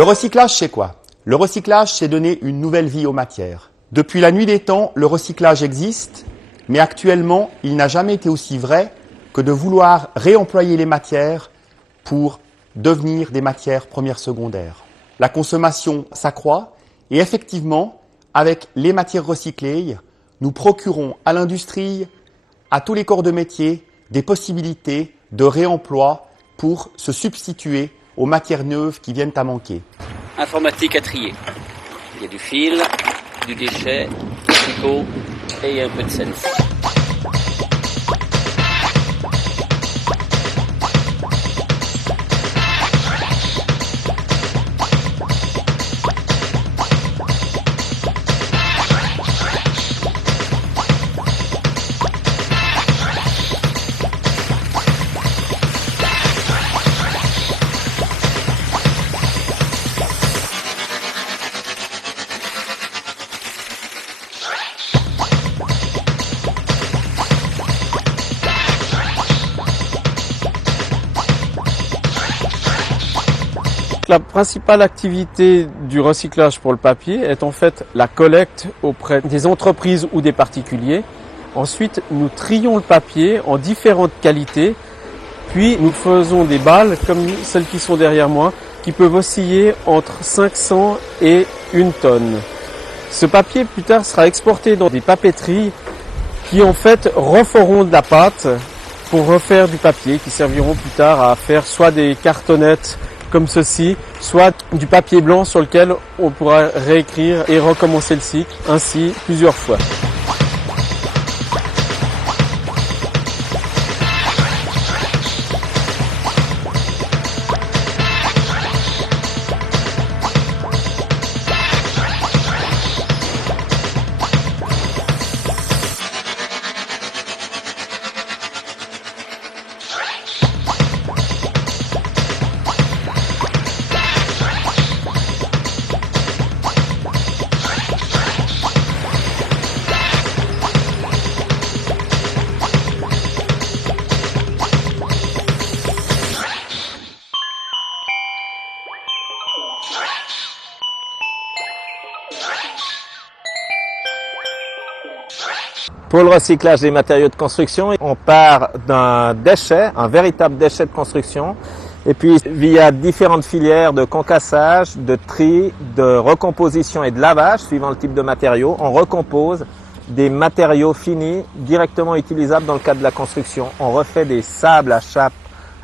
Le recyclage, c'est quoi? Le recyclage, c'est donner une nouvelle vie aux matières. Depuis la nuit des temps, le recyclage existe, mais actuellement, il n'a jamais été aussi vrai que de vouloir réemployer les matières pour devenir des matières premières secondaires. La consommation s'accroît et effectivement, avec les matières recyclées, nous procurons à l'industrie, à tous les corps de métier, des possibilités de réemploi pour se substituer aux matières neuves qui viennent à manquer. Informatique à trier. Il y a du fil, du déchet, du tricot et il y a un peu de sel. La principale activité du recyclage pour le papier est en fait la collecte auprès des entreprises ou des particuliers. Ensuite, nous trions le papier en différentes qualités, puis nous faisons des balles comme celles qui sont derrière moi, qui peuvent osciller entre 500 et 1 tonne. Ce papier plus tard sera exporté dans des papeteries qui en fait referont de la pâte pour refaire du papier, qui serviront plus tard à faire soit des cartonnettes comme ceci, soit du papier blanc sur lequel on pourra réécrire et recommencer le cycle, ainsi plusieurs fois. Pour le recyclage des matériaux de construction, on part d'un déchet, un véritable déchet de construction, et puis via différentes filières de concassage, de tri, de recomposition et de lavage, suivant le type de matériaux, on recompose des matériaux finis directement utilisables dans le cadre de la construction. On refait des sables à chape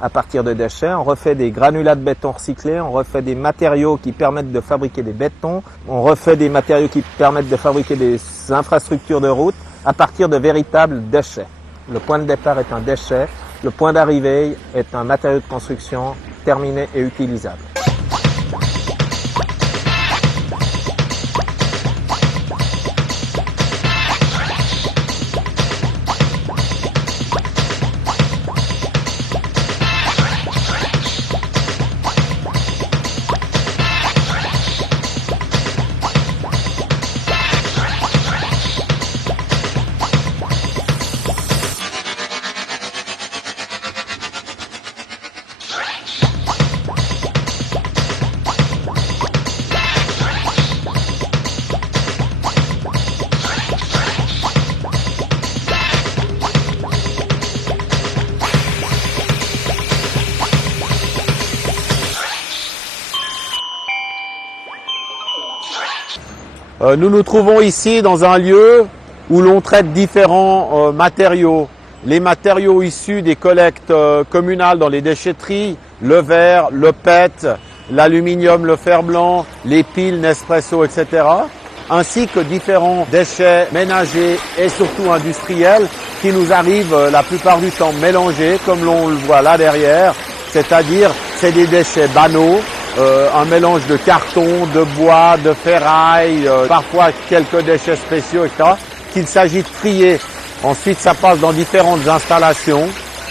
à partir de déchets, on refait des granulats de béton recyclés, on refait des matériaux qui permettent de fabriquer des bétons, on refait des matériaux qui permettent de fabriquer des infrastructures de route à partir de véritables déchets. Le point de départ est un déchet, le point d'arrivée est un matériau de construction terminé et utilisable. Nous nous trouvons ici dans un lieu où l'on traite différents matériaux. Les matériaux issus des collectes communales dans les déchetteries, le verre, le PET, l'aluminium, le fer blanc, les piles, Nespresso, etc. Ainsi que différents déchets ménagers et surtout industriels qui nous arrivent la plupart du temps mélangés, comme l'on le voit là derrière. C'est-à-dire, c'est des déchets banaux, un mélange de carton, de bois, de ferraille, parfois quelques déchets spéciaux, etc., qu'il s'agit de trier. Ensuite, ça passe dans différentes installations.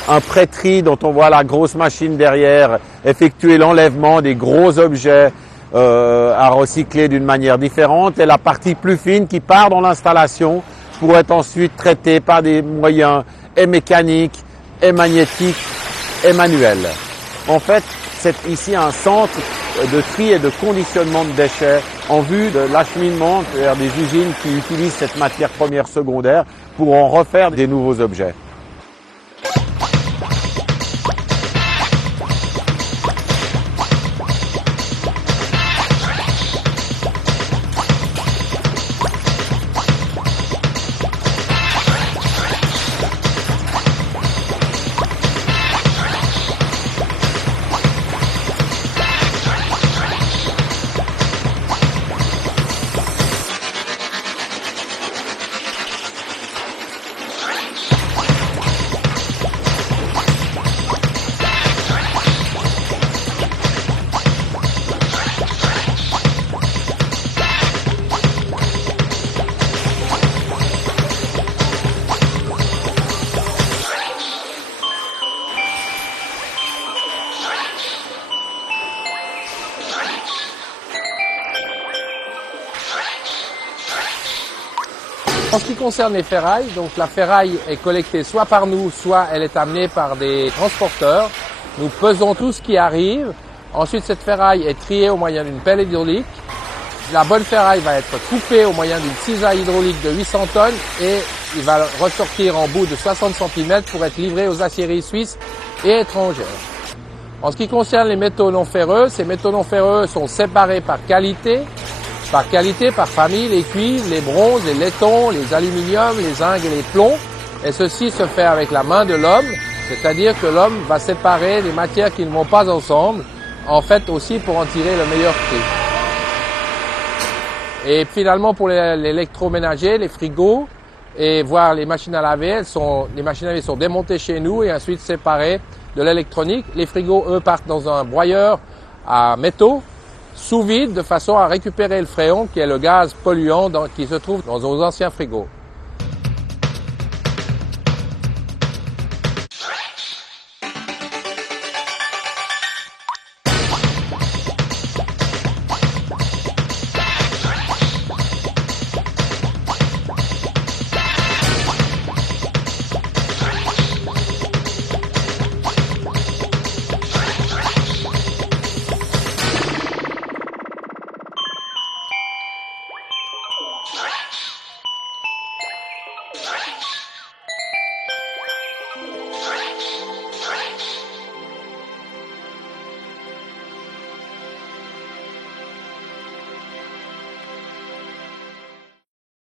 Un pré-tri dont on voit la grosse machine derrière, effectuer l'enlèvement des gros objets à recycler d'une manière différente. Et la partie plus fine qui part dans l'installation pour être ensuite traitée par des moyens et mécaniques, et magnétiques, et manuels. En fait, c'est ici un centre de tri et de conditionnement de déchets en vue de l'acheminement vers des usines qui utilisent cette matière première secondaire pour en refaire des nouveaux objets. En ce qui concerne les ferrailles, donc la ferraille est collectée soit par nous, soit elle est amenée par des transporteurs. Nous pesons tout ce qui arrive. Ensuite, cette ferraille est triée au moyen d'une pelle hydraulique. La bonne ferraille va être coupée au moyen d'une cisaille hydraulique de 800 tonnes et il va ressortir en bout de 60 cm pour être livré aux aciéries suisses et étrangères. En ce qui concerne les métaux non ferreux, ces métaux non ferreux sont séparés par qualité, par famille, les cuivres, les bronzes, les laietons, les aluminiums, les zincs et les plombs. Et ceci se fait avec la main de l'homme, c'est-à-dire que l'homme va séparer les matières qui ne vont pas ensemble, en fait aussi pour en tirer le meilleur prix. Et finalement pour l'électroménager, les frigos et voire les machines à laver, les machines à laver sont démontées chez nous et ensuite séparées de l'électronique. Les frigos, eux, partent dans un broyeur à métaux, sous vide, de façon à récupérer le fréon, qui est le gaz polluant qui se trouve dans nos anciens frigos.